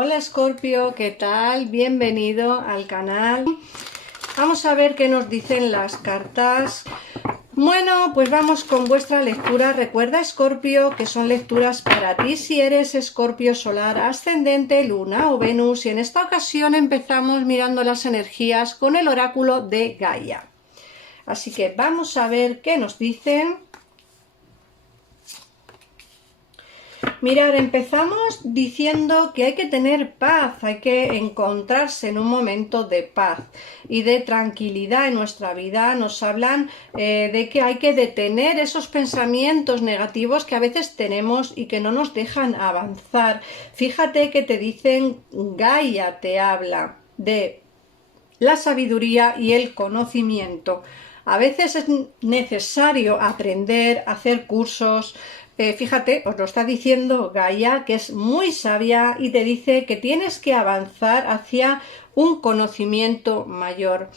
Hola Escorpio, ¿qué tal? Bienvenido al canal. Vamos a ver qué nos dicen las cartas. Bueno, pues vamos con vuestra lectura. Recuerda, Escorpio, que son lecturas para ti si eres Escorpio solar, ascendente, luna o Venus. Y en esta ocasión empezamos mirando las energías con el oráculo de Gaia. Así que vamos a ver qué nos dicen. Mirad, empezamos diciendo que hay que tener paz, hay que encontrarse en un momento de paz y de tranquilidad en nuestra vida. Nos hablan de que hay que detener esos pensamientos negativos que a veces tenemos y que no nos dejan avanzar. Fíjate que te dicen, Gaia te habla de la sabiduría y el conocimiento. A veces es necesario aprender, hacer cursos. Fíjate, os lo está diciendo Gaia, que es muy sabia y te dice que tienes que avanzar hacia un conocimiento mayor.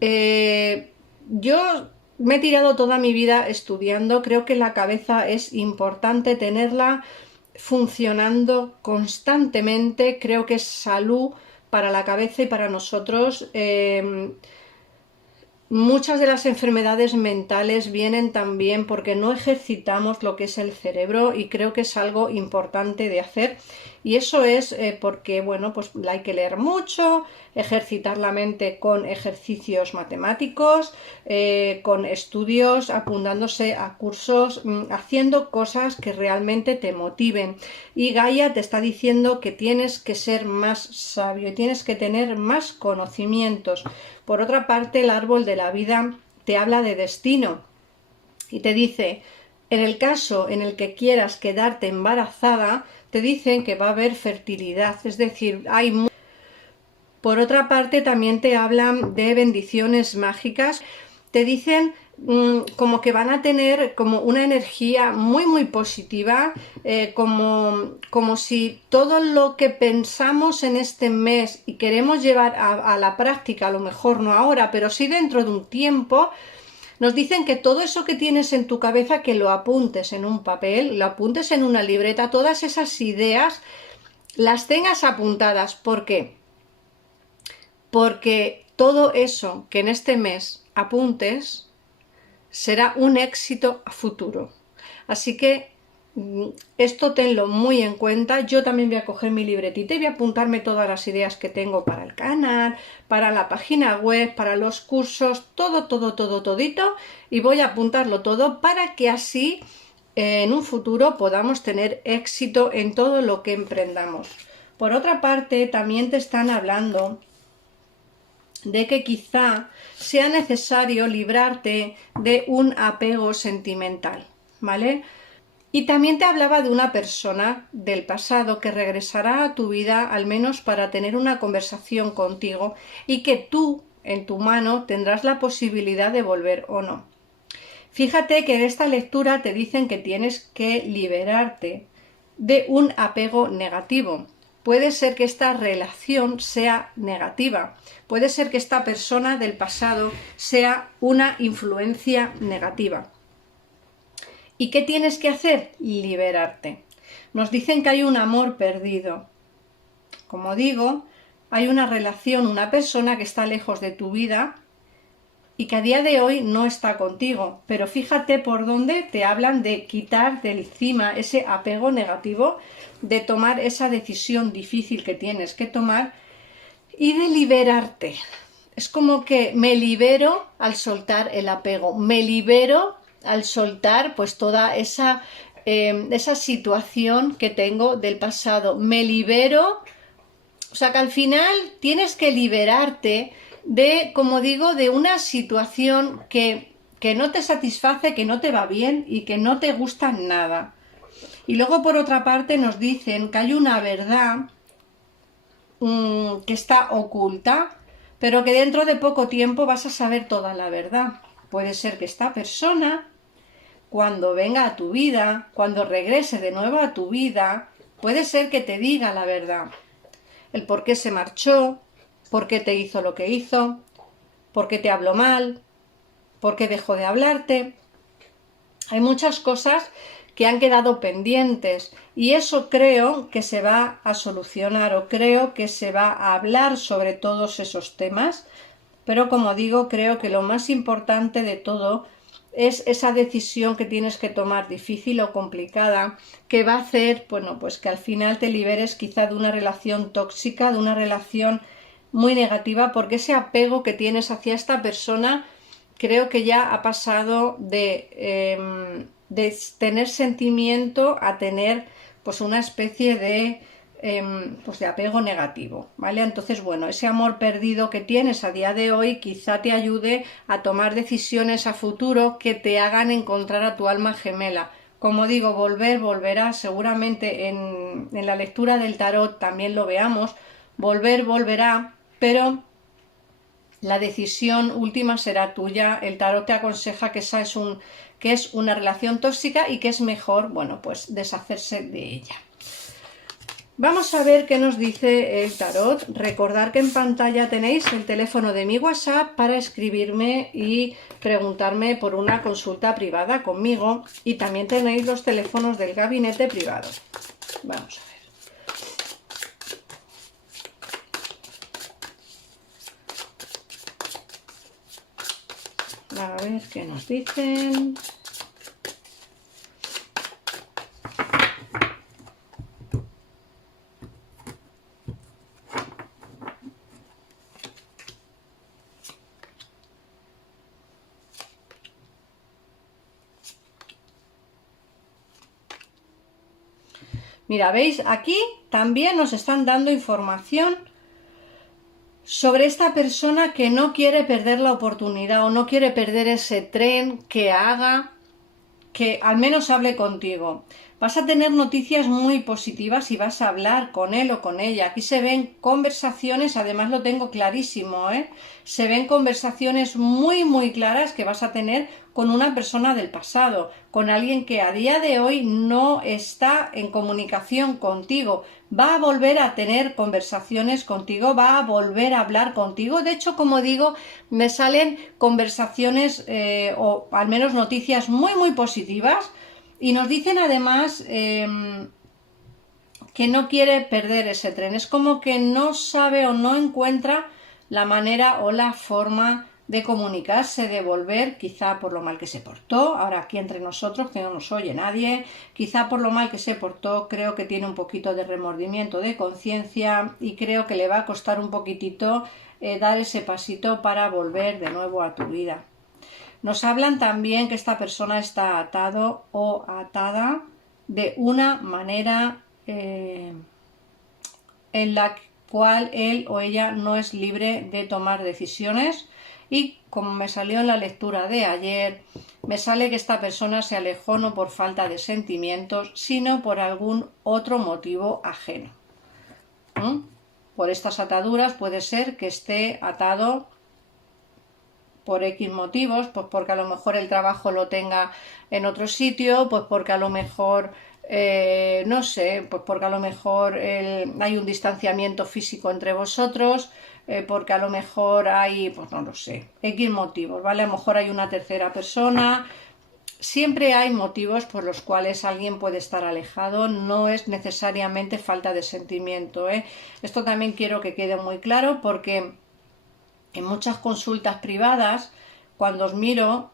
Yo me he tirado toda mi vida estudiando, creo que la cabeza es importante tenerla funcionando constantemente, creo que es salud para la cabeza y para nosotros. Muchas de las enfermedades mentales vienen también porque no ejercitamos lo que es el cerebro y creo que es algo importante de hacer, y eso es porque, bueno, pues hay que leer mucho, ejercitar la mente con ejercicios matemáticos, con estudios, apuntándose a cursos, haciendo cosas que realmente te motiven. Y Gaia te está diciendo que tienes que ser más sabio y tienes que tener más conocimientos. Por otra parte, el árbol de la vida te habla de destino y te dice, en el caso en el que quieras quedarte embarazada, te dicen que va a haber fertilidad, es decir, hay... Por otra parte, también te hablan de bendiciones mágicas, te dicen como que van a tener como una energía muy positiva, como si todo lo que pensamos en este mes y queremos llevar a la práctica, a lo mejor no ahora, pero sí dentro de un tiempo, nos dicen que todo eso que tienes en tu cabeza, que lo apuntes en un papel, lo apuntes en una libreta, todas esas ideas las tengas apuntadas. ¿Por qué? Porque todo eso que en este mes apuntes será un éxito a futuro. Así que esto tenlo muy en cuenta. Yo también voy a coger mi libretita y voy a apuntarme todas las ideas que tengo para el canal, para la página web, para los cursos, todito, y voy a apuntarlo todo para que así en un futuro podamos tener éxito en todo lo que emprendamos. Por otra parte, también te están hablando de que quizá sea necesario librarte de un apego sentimental, ¿vale? Y también te hablaba de una persona del pasado que regresará a tu vida al menos para tener una conversación contigo y que tú, en tu mano, tendrás la posibilidad de volver o no. Fíjate que en esta lectura te dicen que tienes que liberarte de un apego negativo. Puede ser que esta relación sea negativa, puede ser que esta persona del pasado sea una influencia negativa. ¿Y qué tienes que hacer? Liberarte. Nos dicen que hay un amor perdido. Como digo, hay una relación, una persona que está lejos de tu vida y que a día de hoy no está contigo, pero fíjate por dónde te hablan de quitar de encima ese apego negativo, de tomar esa decisión difícil que tienes que tomar y de liberarte. Es como que me libero al soltar el apego, me libero al soltar pues toda esa situación que tengo del pasado, me libero. O sea que al final tienes que liberarte de, como digo, de una situación que no te satisface, que no te va bien y que no te gusta nada. Y luego por otra parte nos dicen que hay una verdad que está oculta, pero que dentro de poco tiempo vas a saber toda la verdad. Puede ser que esta persona, cuando venga a tu vida, cuando regrese de nuevo a tu vida, puede ser que te diga la verdad. El por qué se marchó, por qué te hizo lo que hizo, por qué te habló mal, por qué dejó de hablarte. Hay muchas cosas que han quedado pendientes, y eso creo que se va a solucionar, o creo que se va a hablar sobre todos esos temas, pero como digo, creo que lo más importante de todo es esa decisión que tienes que tomar, difícil o complicada, que va a hacer, bueno, pues que al final te liberes quizá de una relación tóxica, de una relación muy negativa, porque ese apego que tienes hacia esta persona creo que ya ha pasado de tener sentimiento a tener pues una especie pues de apego negativo, ¿vale? Entonces, bueno, ese amor perdido que tienes a día de hoy quizá te ayude a tomar decisiones a futuro que te hagan encontrar a tu alma gemela. Como digo, volverá, seguramente en la lectura del tarot también lo veamos, volverá, pero la decisión última será tuya. El tarot te aconseja que que es una relación tóxica y que es mejor, bueno, pues deshacerse de ella. Vamos a ver qué nos dice el tarot. Recordad que en pantalla tenéis el teléfono de mi WhatsApp para escribirme y preguntarme por una consulta privada conmigo, y también tenéis los teléfonos del gabinete privado. Vamos a ver. A ver qué nos dicen. Mira, ¿veis? Aquí también nos están dando información sobre esta persona que no quiere perder la oportunidad o no quiere perder ese tren que haga que al menos hable contigo. Vas a tener noticias muy positivas y vas a hablar con él o con ella. Aquí se ven conversaciones, además lo tengo clarísimo, ¿eh? Se ven conversaciones muy claras que vas a tener con una persona del pasado, con alguien que a día de hoy no está en comunicación contigo. Va a volver a tener conversaciones contigo, va a volver a hablar contigo. De hecho, como digo, me salen conversaciones o al menos noticias muy positivas, y nos dicen además que no quiere perder ese tren. Es como que no sabe o no encuentra la manera o la forma de comunicarse, de volver, quizá por lo mal que se portó, ahora aquí entre nosotros que no nos oye nadie, quizá por lo mal que se portó, creo que tiene un poquito de remordimiento de conciencia y creo que le va a costar un poquitito dar ese pasito para volver de nuevo a tu vida. Nos hablan también que esta persona está atado o atada de una manera en la cual él o ella no es libre de tomar decisiones, y como me salió en la lectura de ayer, me sale que esta persona se alejó no por falta de sentimientos, sino por algún otro motivo ajeno. Por estas ataduras puede ser que esté atado por X motivos, pues porque a lo mejor el trabajo lo tenga en otro sitio, pues porque a lo mejor no sé, pues porque a lo mejor hay un distanciamiento físico entre vosotros, porque a lo mejor hay, pues no lo sé, X motivos, ¿vale? A lo mejor hay una tercera persona. Siempre hay motivos por los cuales alguien puede estar alejado, no es necesariamente falta de sentimiento, ¿eh? Esto también quiero que quede muy claro, porque en muchas consultas privadas, cuando os miro,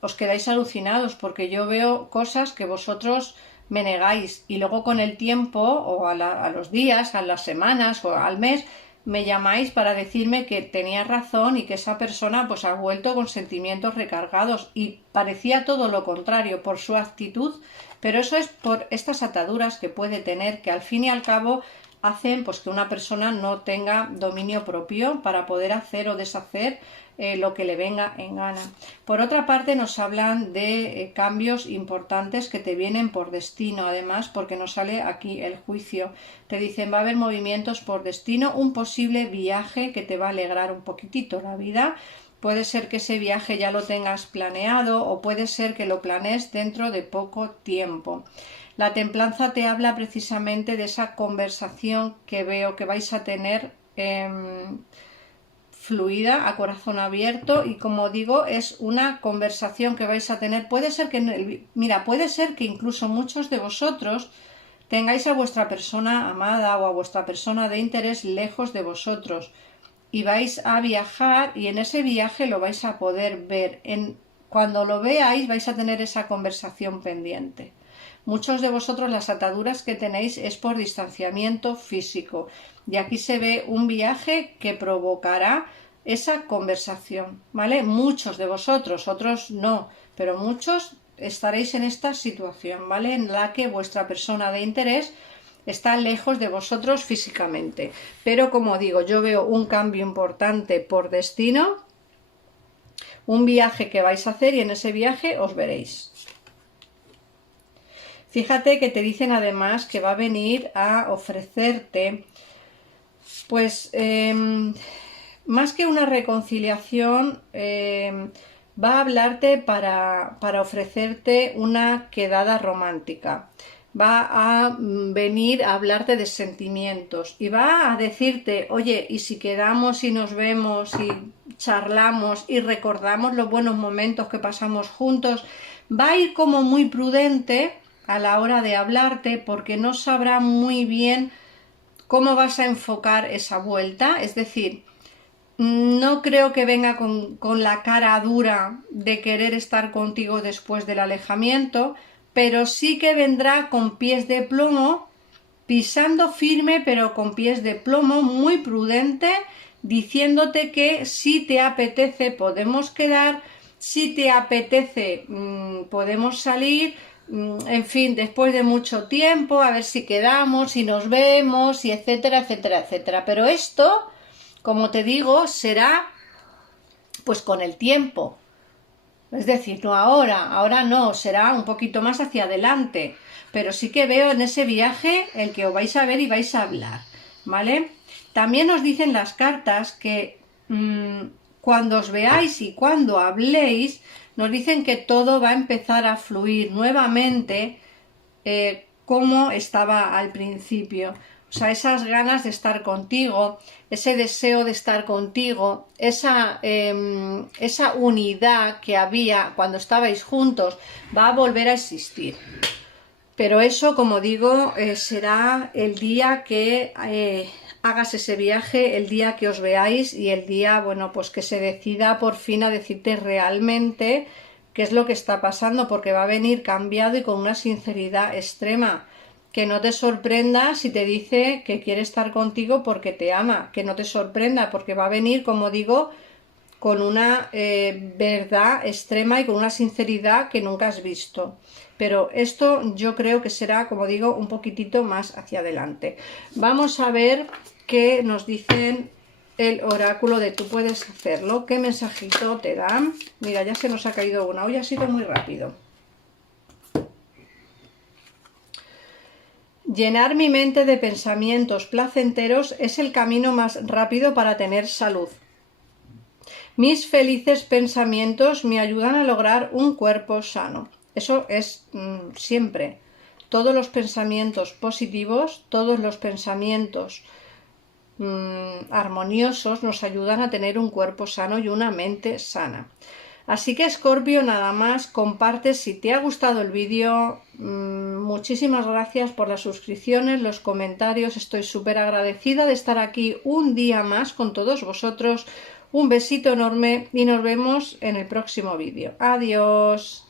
os quedáis alucinados, porque yo veo cosas que vosotros me negáis, y luego con el tiempo o a los días, a las semanas o al mes, me llamáis para decirme que tenía razón y que esa persona pues ha vuelto con sentimientos recargados, y parecía todo lo contrario por su actitud, pero eso es por estas ataduras que puede tener, que al fin y al cabo hacen pues que una persona no tenga dominio propio para poder hacer o deshacer lo que le venga en gana. Por otra parte, nos hablan de cambios importantes que te vienen por destino, además, porque nos sale aquí el juicio. Te dicen, va a haber movimientos por destino, un posible viaje que te va a alegrar un poquitito la vida. Puede ser que ese viaje ya lo tengas planeado, o puede ser que lo planees dentro de poco tiempo. La templanza te habla precisamente de esa conversación que veo que vais a tener fluida, a corazón abierto, y como digo, es una conversación que vais a tener. Puede ser que, mira, puede ser que incluso muchos de vosotros tengáis a vuestra persona amada o a vuestra persona de interés lejos de vosotros y vais a viajar, y en ese viaje lo vais a poder ver. Cuando lo veáis vais a tener esa conversación pendiente. Muchos de vosotros las ataduras que tenéis es por distanciamiento físico, y aquí se ve un viaje que provocará esa conversación, ¿vale? Muchos de vosotros, otros no, pero muchos estaréis en esta situación, ¿vale? En la que vuestra persona de interés está lejos de vosotros físicamente. Pero como digo, yo veo un cambio importante por destino, un viaje que vais a hacer, y en ese viaje os veréis. Fíjate que te dicen además que va a venir a ofrecerte, pues, más que una reconciliación, va a hablarte para ofrecerte una quedada romántica. Va a venir a hablarte de sentimientos y va a decirte, oye, y si quedamos y nos vemos y charlamos y recordamos los buenos momentos que pasamos juntos. Va a ir como muy prudente a la hora de hablarte, porque no sabrá muy bien cómo vas a enfocar esa vuelta. Es decir, no creo que venga con la cara dura de querer estar contigo después del alejamiento, pero sí que vendrá con pies de plomo, pisando firme, pero con pies de plomo, muy prudente, diciéndote que si te apetece podemos quedar, si te apetece podemos salir, en fin, después de mucho tiempo, a ver si quedamos, si nos vemos, y etcétera, etcétera, etcétera. Pero esto, como te digo, será pues con el tiempo. Es decir, no ahora no, será un poquito más hacia adelante. Pero sí que veo en ese viaje el que os vais a ver y vais a hablar, ¿vale? También os dicen las cartas que cuando os veáis y cuando habléis, nos dicen que todo va a empezar a fluir nuevamente como estaba al principio. O sea, esas ganas de estar contigo, ese deseo de estar contigo, esa unidad que había cuando estabais juntos, va a volver a existir. Pero eso, como digo, será el día que hagas ese viaje, el día que os veáis, y el día, bueno, pues que se decida por fin a decirte realmente qué es lo que está pasando, porque va a venir cambiado y con una sinceridad extrema. Que no te sorprenda si te dice que quiere estar contigo porque te ama, que no te sorprenda, porque va a venir, como digo, con una verdad extrema y con una sinceridad que nunca has visto. Pero esto yo creo que será, como digo, un poquitito más hacia adelante. Vamos a ver qué nos dicen el oráculo de Tú Puedes Hacerlo. ¿Qué mensajito te dan? Mira, ya se nos ha caído una. Hoy ha sido muy rápido. Llenar mi mente de pensamientos placenteros es el camino más rápido para tener salud. Mis felices pensamientos me ayudan a lograr un cuerpo sano. Eso es siempre. Todos los pensamientos positivos, todos los pensamientos armoniosos nos ayudan a tener un cuerpo sano y una mente sana. Así que, Escorpio, nada más, comparte si te ha gustado el vídeo. Muchísimas gracias por las suscripciones, los comentarios. Estoy súper agradecida de estar aquí un día más con todos vosotros. Un besito enorme y nos vemos en el próximo vídeo. Adiós.